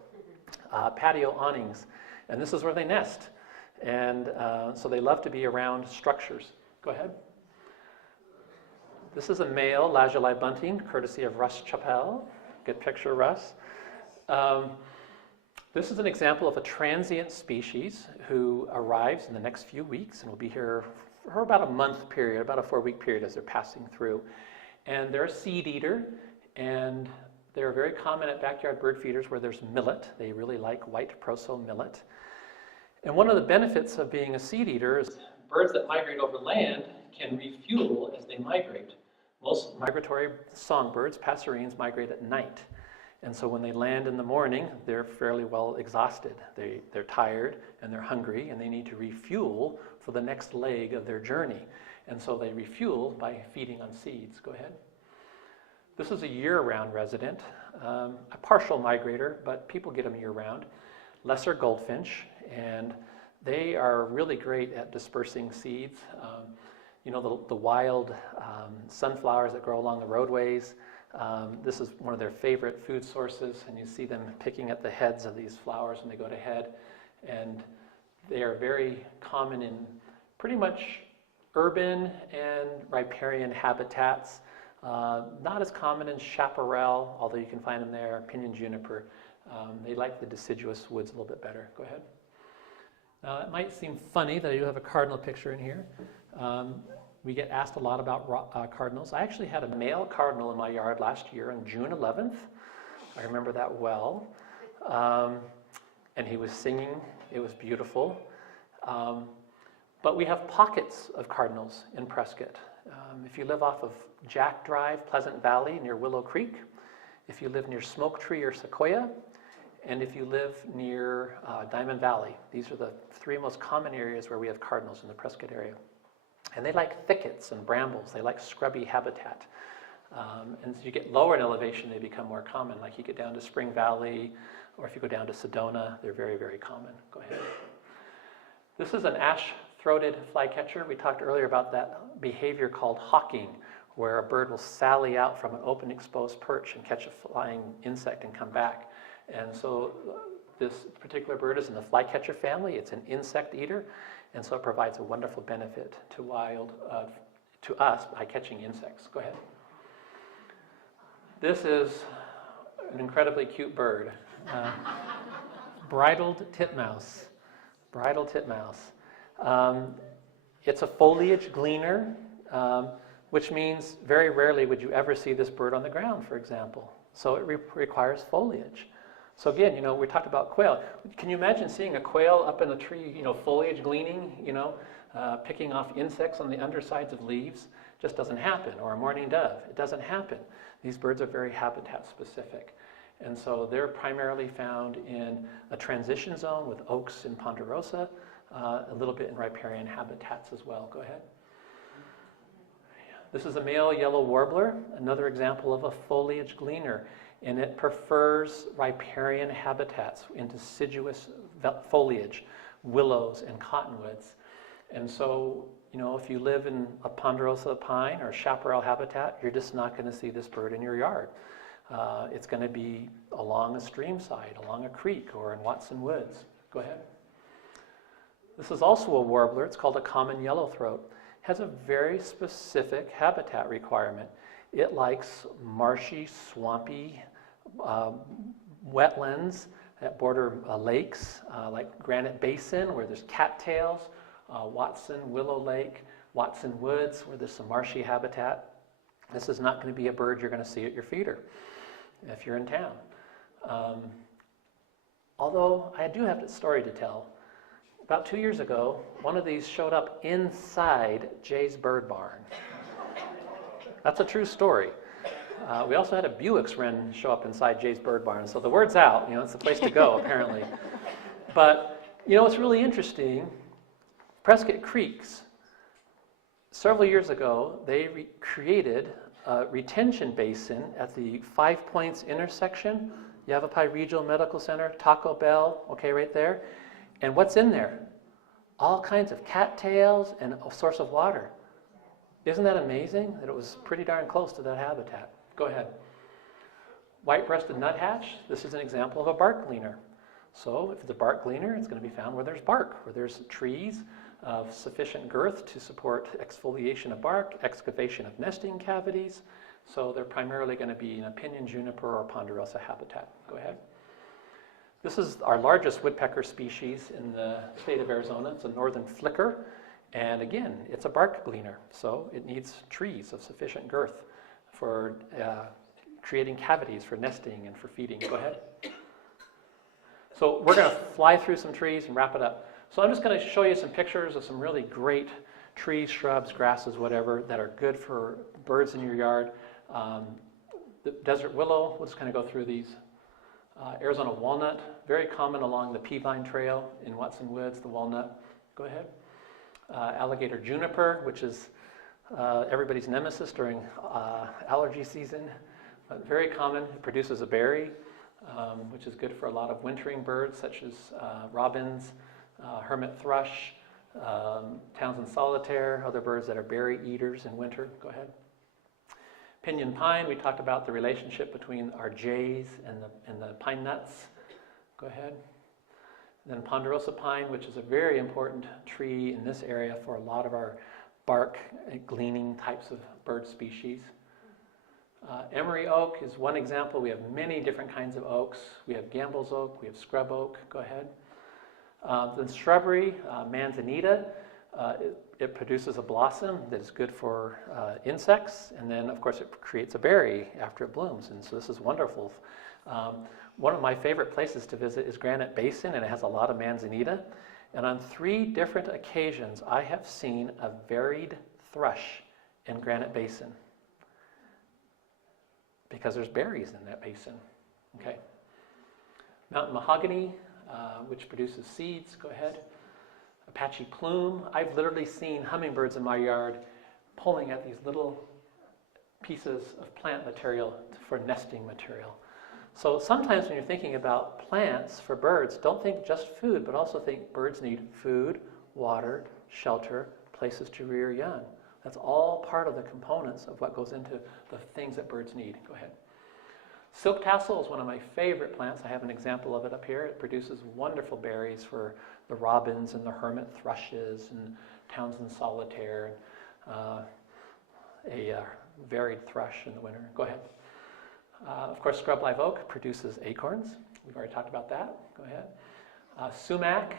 patio awnings, and this is where they nest. And so they love to be around structures. Go ahead. This is a male lazuli bunting, courtesy of Russ Chappell. Good picture, Russ. This is an example of a transient species who arrives in the next few weeks and will be here for about a month period, about a 4-week period as they're passing through. And they're a seed eater, and they're very common at backyard bird feeders where there's millet. They really like white proso millet. And one of the benefits of being a seed eater is birds that migrate over land can refuel as they migrate. Most migratory songbirds, passerines, migrate at night. And so when they land in the morning, they're fairly well exhausted. They're tired and they're hungry and they need to refuel for the next leg of their journey. And so they refuel by feeding on seeds. Go ahead. This is a year-round resident, a partial migrator, but people get them year-round. Lesser goldfinch, and they are really great at dispersing seeds. You know, the wild sunflowers that grow along the roadways. This is one of their favorite food sources, and you see them picking at the heads of these flowers when they go to head. And they are very common in pretty much urban and riparian habitats. Not as common in chaparral, although you can find them there, pinyon juniper. They like the deciduous woods a little bit better. Go ahead. Now, it might seem funny that I do have a cardinal picture in here. We get asked a lot about cardinals. I actually had a male cardinal in my yard last year on June 11th. I remember that well. And he was singing. It was beautiful. But we have pockets of cardinals in Prescott. If you live off of Jack Drive, Pleasant Valley, near Willow Creek, if you live near Smoke Tree or Sequoia, and if you live near Diamond Valley, these are the three most common areas where we have cardinals in the Prescott area. And they like thickets and brambles. They like scrubby habitat. And as you get lower in elevation, they become more common. Like you get down to Spring Valley, or if you go down to Sedona, they're very, very common. Go ahead. This is an ash-throated flycatcher. We talked earlier about that behavior called hawking, where a bird will sally out from an open exposed perch and catch a flying insect and come back. And so this particular bird is in the flycatcher family. It's an insect eater, and so it provides a wonderful benefit to us by catching insects. Go ahead. This is an incredibly cute bird. Bridled titmouse. Bridled titmouse. It's a foliage gleaner, which means very rarely would you ever see this bird on the ground, for example. So it requires foliage. So again, you know, we talked about quail. Can you imagine seeing a quail up in the tree, you know, foliage gleaning, you know, picking off insects on the undersides of leaves? Just doesn't happen. Or a mourning dove. It doesn't happen. These birds are very habitat specific. And so they're primarily found in a transition zone with oaks and ponderosa, a little bit in riparian habitats as well. Go ahead. This is a male yellow warbler, another example of a foliage gleaner, and it prefers riparian habitats in deciduous foliage, willows and cottonwoods. And so, you know, if you live in a ponderosa pine or chaparral habitat, you're just not going to see this bird in your yard. It's going to be along a stream side, along a creek, or in Watson Woods. Go ahead. This is also a warbler. It's called a common yellowthroat. Has a very specific habitat requirement. It likes marshy, swampy wetlands that border lakes, like Granite Basin, where there's cattails, Watson, Willow Lake, Watson Woods, where there's some marshy habitat. This is not going to be a bird you're going to see at your feeder if you're in town. Although I do have a story to tell. About 2 years ago, one of these showed up inside Jay's bird barn. That's a true story. We also had a Buick's wren show up inside Jay's bird barn, so the word's out. You know, it's the place to go, apparently. But, you know, what's really interesting, Prescott Creeks, several years ago, they created a retention basin at the 5 Points intersection, Yavapai Regional Medical Center, Taco Bell, okay, right there. And what's in there? All kinds of cattails and a source of water. Isn't that amazing that it was pretty darn close to that habitat? Go ahead. White-breasted nuthatch, this is an example of a bark gleaner. So if it's a bark gleaner, it's going to be found where there's bark, where there's trees of sufficient girth to support exfoliation of bark, excavation of nesting cavities. So they're primarily going to be in a pinyon juniper or ponderosa habitat. Go ahead. This is our largest woodpecker species in the state of Arizona. It's a northern flicker. And again, it's a bark gleaner. So it needs trees of sufficient girth for creating cavities for nesting and for feeding. Go ahead. So we're going to fly through some trees and wrap it up. So I'm just going to show you some pictures of some really great trees, shrubs, grasses, whatever, that are good for birds in your yard. The desert willow, we'll just kind of go through these. Arizona walnut, very common along the Peavine Trail in Watson Woods, the walnut. Go ahead. Alligator juniper, which is everybody's nemesis during allergy season. But very common. It produces a berry, which is good for a lot of wintering birds such as robins, hermit thrush, Townsend solitaire, other birds that are berry eaters in winter. Go ahead. Pinyon pine, we talked about the relationship between our jays and the pine nuts. Go ahead. Then ponderosa pine, which is a very important tree in this area for a lot of our bark gleaning types of bird species. Emery oak is one example. We have many different kinds of oaks. We have Gamble's oak, we have scrub oak. Go ahead. Then shrubbery, manzanita. It produces a blossom that is good for insects, and then of course it creates a berry after it blooms, and so this is wonderful. One of my favorite places to visit is Granite Basin, and it has a lot of manzanita, and on 3 different occasions I have seen a varied thrush in Granite Basin because there's berries in that basin. Okay. Mountain mahogany, which produces seeds. Go ahead. Apache plume. I've literally seen hummingbirds in my yard pulling at these little pieces of plant material for nesting material. So sometimes when you're thinking about plants for birds, don't think just food, but also think birds need food, water, shelter, places to rear young. That's all part of the components of what goes into the things that birds need. Go ahead. Silk tassel is one of my favorite plants. I have an example of it up here. It produces wonderful berries for the robins and the hermit thrushes and Townsend solitaire, and a varied thrush in the winter. Go ahead. Of course, scrub live oak produces acorns. We've already talked about that. Go ahead. Sumac.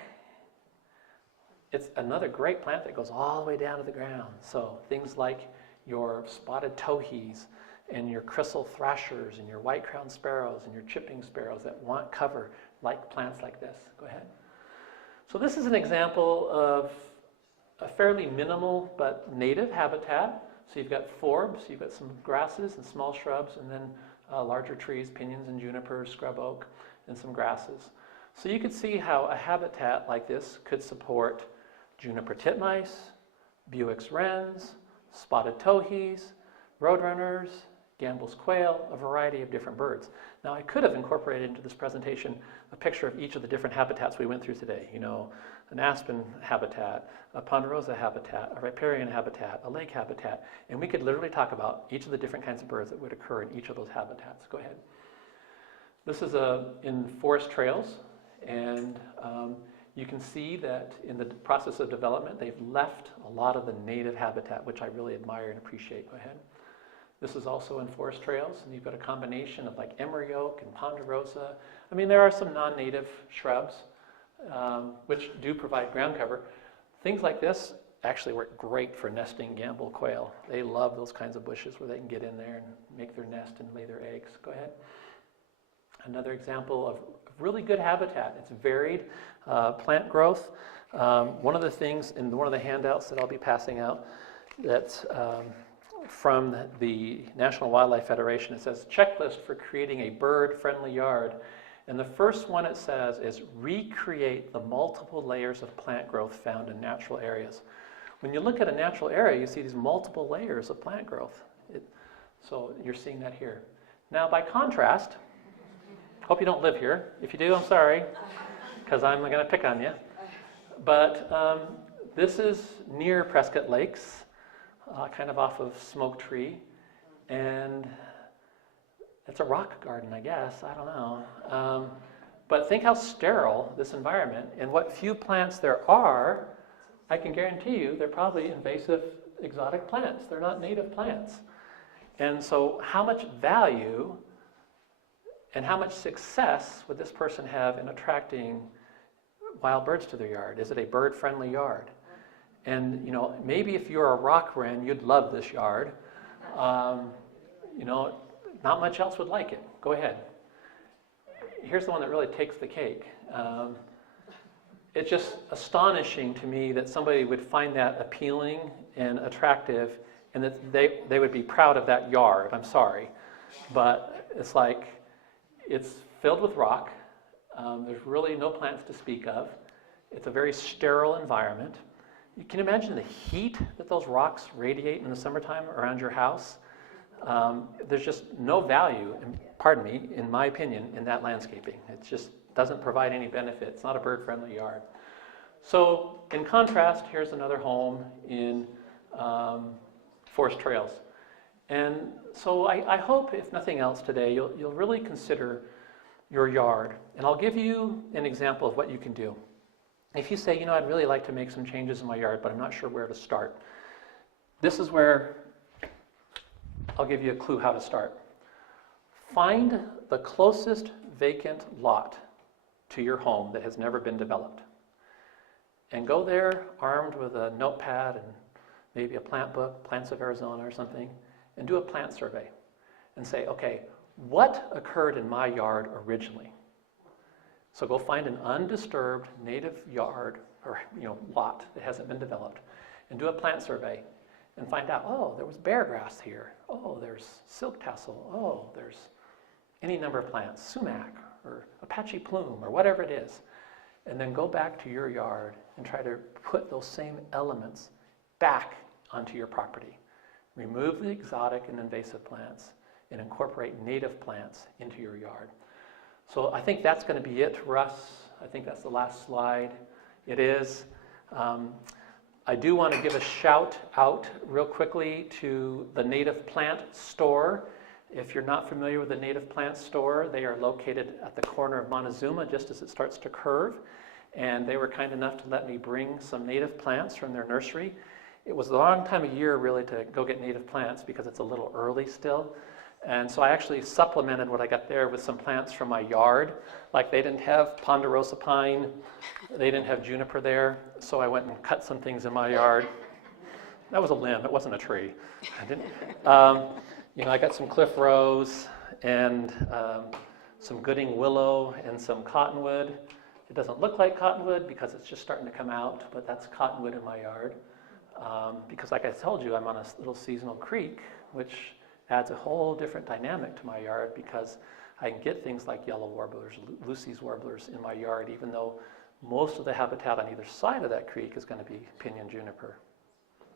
It's another great plant that goes all the way down to the ground. So things like your spotted towhees and your crystal thrashers and your white-crowned sparrows and your chipping sparrows that want cover like plants like this. Go ahead. So this is an example of a fairly minimal but native habitat. So you've got forbs, you've got some grasses and small shrubs, and then larger trees, pinyons and junipers, scrub oak, and some grasses. So you could see how a habitat like this could support juniper titmice, Buick's wrens, spotted towhees, roadrunners, Gamble's quail, a variety of different birds. Now I could have incorporated into this presentation a picture of each of the different habitats we went through today. You know, an aspen habitat, a ponderosa habitat, a riparian habitat, a lake habitat, and we could literally talk about each of the different kinds of birds that would occur in each of those habitats. Go ahead. This is in forest trails, and you can see that in the process of development they've left a lot of the native habitat, which I really admire and appreciate. Go ahead. This is also in forest trails, and you've got a combination of like emery oak and ponderosa. I mean, there are some non-native shrubs which do provide ground cover. Things like this actually work great for nesting Gamble quail. They love those kinds of bushes where they can get in there and make their nest and lay their eggs. Go ahead. Another example of really good habitat. It's varied plant growth. One of the things in one of the handouts that I'll be passing out that's from the National Wildlife Federation, it says checklist for creating a bird-friendly yard. And the first one it says is recreate the multiple layers of plant growth found in natural areas. When you look at a natural area, you see these multiple layers of plant growth. So you're seeing that here. Now by contrast, hope you don't live here. If you do, I'm sorry, because I'm going to pick on you. But this is near Prescott Lakes, kind of off of Smoke Tree, and it's a rock garden, I guess. I don't know. But think how sterile this environment, and what few plants there are, I can guarantee you they're probably invasive exotic plants. They're not native plants. And so how much value and how much success would this person have in attracting wild birds to their yard? Is it a bird-friendly yard? And, you know, maybe if you're a rock wren, you'd love this yard. You know, not much else would like it. Go ahead. Here's the one that really takes the cake. It's just astonishing to me that somebody would find that appealing and attractive, and that they would be proud of that yard. I'm sorry. But it's like, it's filled with rock. There's really no plants to speak of. It's a very sterile environment. You can imagine the heat that those rocks radiate in the summertime around your house. There's just no value, in my opinion, in that landscaping. It just doesn't provide any benefit. It's not a bird-friendly yard. So, in contrast, here's another home in Forest Trails. And so I hope, if nothing else today, you'll really consider your yard. And I'll give you an example of what you can do. If you say, I'd really like to make some changes in my yard, but I'm not sure where to start. This is where I'll give you a clue how to start. Find the closest vacant lot to your home that has never been developed. And go there armed with a notepad and maybe a plant book, Plants of Arizona or something, and do a plant survey. And say, okay, what occurred in my yard originally? So go find an undisturbed native yard or lot that hasn't been developed and do a plant survey and find out, oh, there was bear grass here. Oh, there's silk tassel. Oh, there's any number of plants, sumac or Apache plume or whatever it is. And then go back to your yard and try to put those same elements back onto your property. Remove the exotic and invasive plants and incorporate native plants into your yard. So I think that's going to be it, Russ. I think that's the last slide. It is. I do want to give a shout out real quickly to the Native Plant Store. If you're not familiar with the Native Plant Store, they are located at the corner of Montezuma just as it starts to curve. And they were kind enough to let me bring some native plants from their nursery. It was the wrong time of year really to go get native plants because it's a little early still. And so I actually supplemented what I got there with some plants from my yard. Like they didn't have ponderosa pine, they didn't have juniper there, so I went and cut some things in my yard. That was a limb, it wasn't a tree. I didn't. I got some cliff rose and some Gooding willow and some cottonwood. It doesn't look like cottonwood because it's just starting to come out, but that's cottonwood in my yard. Because like I told you, I'm on a little seasonal creek, which adds a whole different dynamic to my yard because I can get things like yellow warblers, Lucy's warblers in my yard, even though most of the habitat on either side of that creek is going to be pinyon juniper.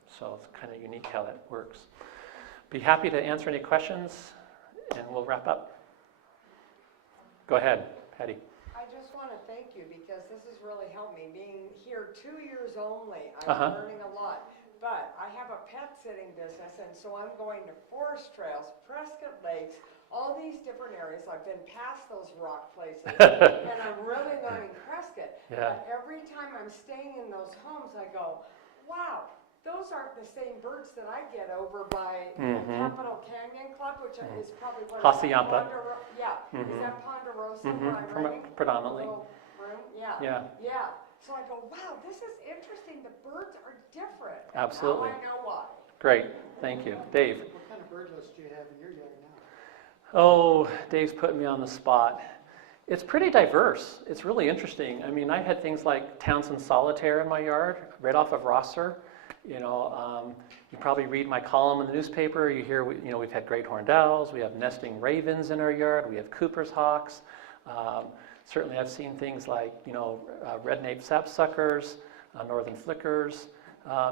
So it's kind of unique how that works. Be happy to answer any questions, and we'll wrap up. Go ahead, Patty. I just want to thank you because this has really helped me. Being here 2 years only, I'm learning a lot. But I have a pet sitting business, and so I'm going to Forest Trails, Prescott Lakes, all these different areas. I've been past those rock places, and I'm really learning Prescott. Yeah. But every time I'm staying in those homes, I go, wow, those aren't the same birds that I get over by the Capitol Canyon Club, which is probably what Hacienda. Is that Ponderosa where I'm running? Predominantly. Room? Yeah. So I go, wow, this is interesting. The birds are different. Absolutely. Now I know why. Great, thank you. Dave. What kind of bird list do you have in your yard now? Oh, Dave's putting me on the spot. It's pretty diverse. It's really interesting. I mean, I had things like Townsend solitaire in my yard, right off of Rosser. You probably read my column in the newspaper. You hear, we've had great horned owls. We have nesting ravens in our yard. We have Cooper's hawks. Certainly, I've seen things like, red-naped sapsuckers, northern flickers.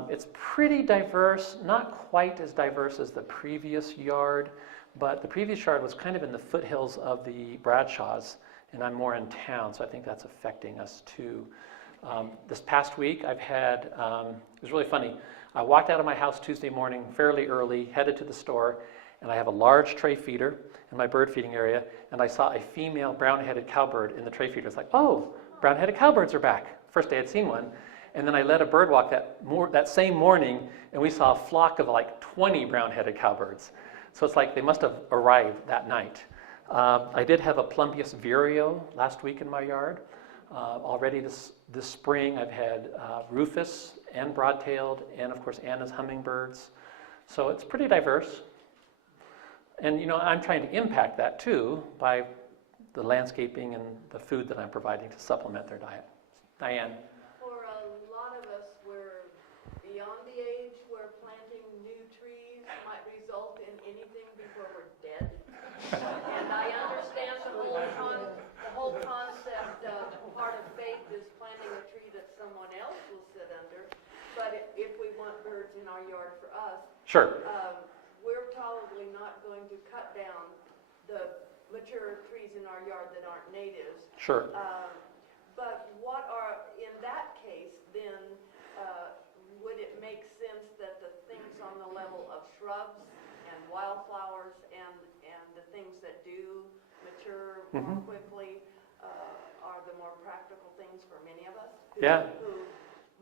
It's pretty diverse, not quite as diverse as the previous yard, but the previous yard was kind of in the foothills of the Bradshaws, and I'm more in town, so I think that's affecting us too. This past week, I've had, it was really funny. I walked out of my house Tuesday morning fairly early, headed to the store, and I have a large tray feeder in my bird feeding area, and I saw a female brown-headed cowbird in the tray feeder. It's like, oh, brown-headed cowbirds are back. First day I'd seen one. And then I led a bird walk that same morning, and we saw a flock of like 20 brown-headed cowbirds. So it's like they must have arrived that night. I did have a Plumbeus vireo last week in my yard. Already this spring I've had rufous and broad-tailed, and of course Anna's hummingbirds. So it's pretty diverse. And I'm trying to impact that too by the landscaping and the food that I'm providing to supplement their diet. Diane. For a lot of us, we're beyond the age where planting new trees might result in anything before we're dead. And I understand the whole in our yard for us, Sure. we're probably not going to cut down the mature trees in our yard that aren't natives. Sure. But what are, in that case, then, would it make sense that the things on the level of shrubs and wildflowers and the things that do mature more quickly are the more practical things for many of us Yeah. who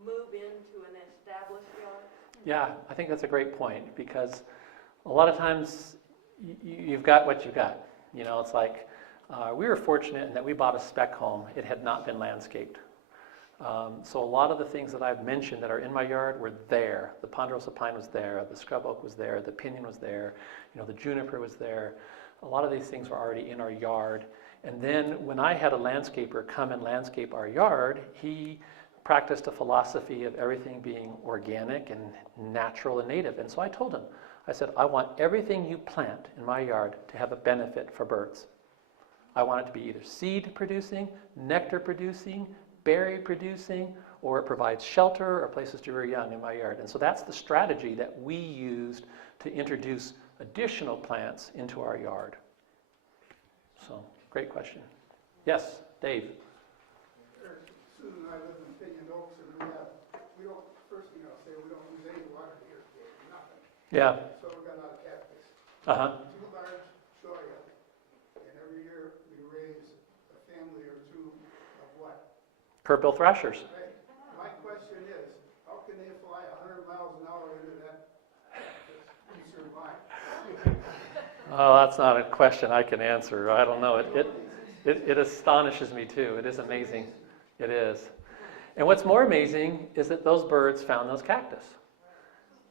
move into an established yard? Yeah, I think that's a great point, because a lot of times you've got what you've got. You know, it's like we were fortunate in that we bought a spec home. It had not been landscaped. So a lot of the things that I've mentioned that are in my yard were there. The ponderosa pine was there, the scrub oak was there, the pinyon was there, you know, the juniper was there. A lot of these things were already in our yard. And then when I had a landscaper come and landscape our yard, he practiced a philosophy of everything being organic and natural and native. And so I told him, I said, I want everything you plant in my yard to have a benefit for birds. I want it to be either seed producing, nectar producing, berry producing, or it provides shelter or places to rear young in my yard. And so that's the strategy that we used to introduce additional plants into our yard. So, great question. Yes, Dave. Susan and I live in Pinyon Oaks, and we don't, first thing I'll say, we don't use any water to irrigate, nothing. Yeah. So we've got a lot of cactus. Uh-huh. 2 large soya, and every year we raise a family or 2 of what? Curve-bill thrashers. Right. My question is, how can they fly 100 miles an hour into that cactus and survive? Oh, that's not a question I can answer. I don't know. It astonishes me too. It is amazing. It is. And what's more amazing is that those birds found those cactus.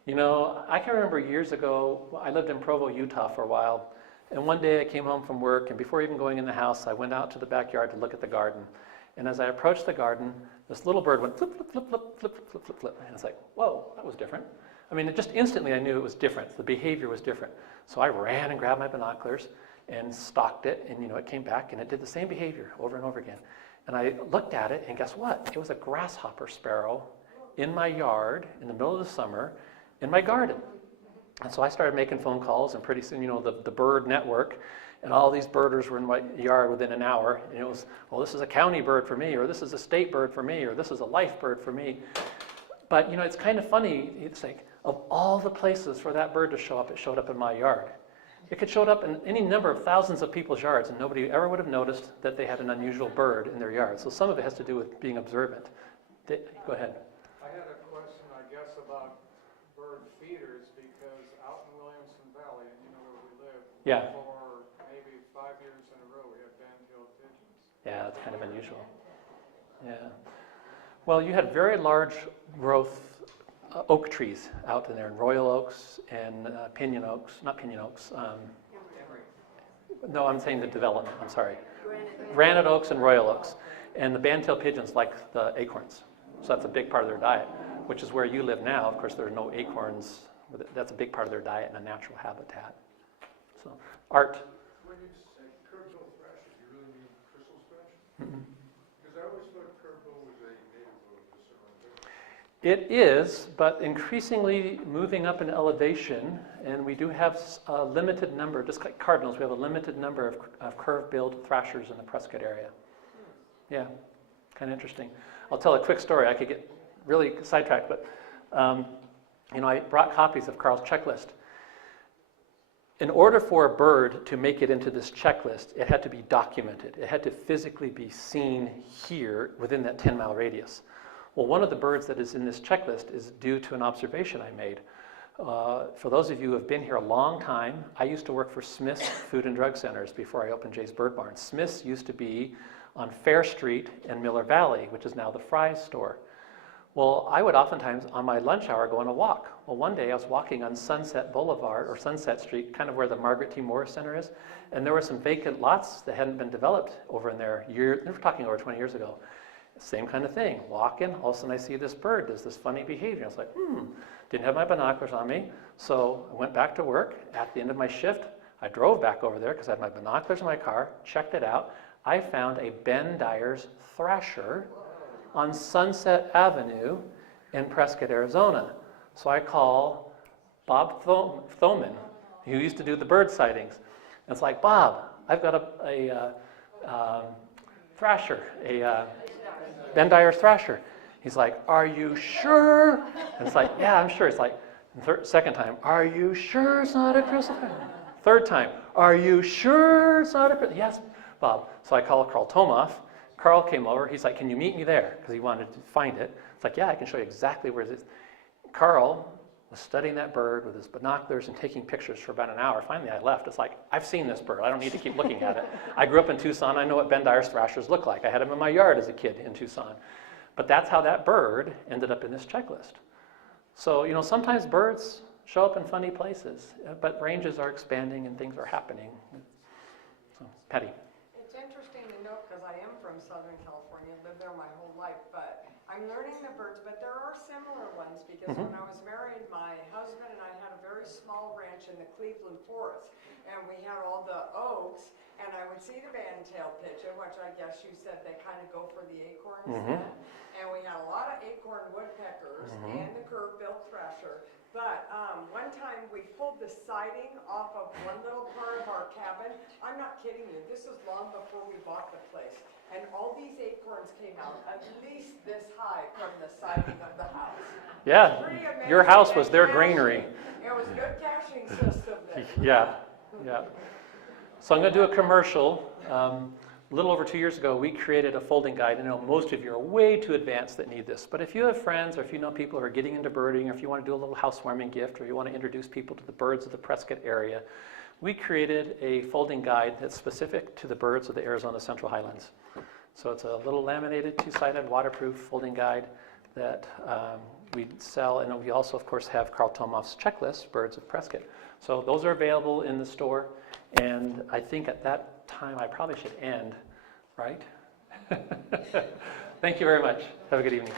You know, I can remember years ago, I lived in Provo, Utah for a while, and one day I came home from work, and before even going in the house, I went out to the backyard to look at the garden. And as I approached the garden, this little bird went flip, flip, flip, flip, flip, flip, flip, flip. And it's like, whoa, that was different. I mean, it just instantly I knew it was different. The behavior was different. So I ran and grabbed my binoculars and stalked it, and you know, it came back and it did the same behavior over and over again. And I looked at it, and guess what? It was a grasshopper sparrow in my yard in the middle of the summer in my garden. And so I started making phone calls, and pretty soon, you know, the bird network, and all these birders were in my yard within an hour. And it was, well, this is a county bird for me, or this is a state bird for me, or this is a life bird for me. But, you know, it's kind of funny. It's like, of all the places for that bird to show up, it showed up in my yard. It could show up in any number of thousands of people's yards, and nobody ever would have noticed that they had an unusual bird in their yard. So some of it has to do with being observant. Go ahead. I had a question, I guess, about bird feeders, because out in Williamson Valley, and you know where we live, Yeah. for maybe 5 years in a row, we had band-tailed pigeons. Yeah, that's kind of unusual. Yeah. Well, you had very large growth oak trees out in there, and royal oaks and pinyon oaks, not pinyon oaks. No, I'm saying the development, I'm sorry. Granite oaks and royal oaks. And the band-tailed pigeons like the acorns. So that's a big part of their diet, which is where you live now. Of course, there are no acorns. That's a big part of their diet in a natural habitat. So, Art. When you say curve-bill thrashers, you really mean crystal thrash? Because I always thought curve-bill was a native of this around there. It is, but increasingly moving up in elevation, and we do have a limited number, just like cardinals, we have a limited number of curve-billed thrashers in the Prescott area. Yeah, kind of interesting. I'll tell a quick story. I could get really sidetracked, but you know, I brought copies of Carl's checklist. In order for a bird to make it into this checklist, it had to be documented. It had to physically be seen here within that 10-mile radius. Well, one of the birds that is in this checklist is due to an observation I made. For those of you who have been here a long time, I used to work for Smith's Food and Drug Centers before I opened Jay's Bird Barn. Smith's used to be on Fair Street in Miller Valley, which is now the Fry's store. Well, I would oftentimes, on my lunch hour, go on a walk. Well, one day I was walking on Sunset Boulevard, or Sunset Street, kind of where the Margaret T. Morris Center is, and there were some vacant lots that hadn't been developed over in there. We're talking over 20 years ago. Same kind of thing. Walking, all of a sudden I see this bird does this funny behavior. I was like, didn't have my binoculars on me. So I went back to work. At the end of my shift, I drove back over there because I had my binoculars in my car, checked it out. I found a Ben Dyer's thrasher on Sunset Avenue in Prescott, Arizona. So I call Bob Thoman, who used to do the bird sightings. And it's like, Bob, I've got a thrasher, a Ben Dyer's thrasher. He's like, are you sure? And it's like, yeah, I'm sure. It's like, second time, are you sure it's not a crystal thrasher? Third time, are you sure it's not a crystal? Yes, Bob. So I call Carl Tomoff. Carl came over. He's like, can you meet me there? Because he wanted to find it. It's like, yeah, I can show you exactly where it is. Carl was studying that bird with his binoculars and taking pictures for about an hour. Finally, I left. It's like, I've seen this bird. I don't need to keep looking at it. I grew up in Tucson. I know what Ben Dyer's thrashers look like. I had them in my yard as a kid in Tucson. But that's how that bird ended up in this checklist. So, sometimes birds show up in funny places, but ranges are expanding and things are happening. So, Patty. It's interesting to note, because I am from Southern California, lived there my whole life, but I'm learning the birds, but there are similar ones, because when I was married, my husband and I had a very small ranch in the Cleveland forest, and we had all the oaks, and I would see the band-tail pigeon, which I guess you said they kind of go for the acorns then, and we had a lot of acorn woodpeckers and the curve-billed thrasher. But one time we pulled the siding off of one little part of our cabin. I'm not kidding you. This was long before we bought the place. And all these acorns came out at least this high from the siding of the house. Yeah, your house was their granary. It was a good caching system then. Yeah. So I'm going to do a commercial. A little over 2 years ago, we created a folding guide. I know most of you are way too advanced that need this, but if you have friends or if you know people who are getting into birding, or if you want to do a little housewarming gift, or you want to introduce people to the birds of the Prescott area, we created a folding guide that's specific to the birds of the Arizona Central Highlands. So it's a little laminated, two-sided, waterproof folding guide that we sell, and we also, of course, have Carl Tomoff's checklist, Birds of Prescott. So those are available in the store, and I think at that time I probably should end, right? Thank you very much. Have a good evening.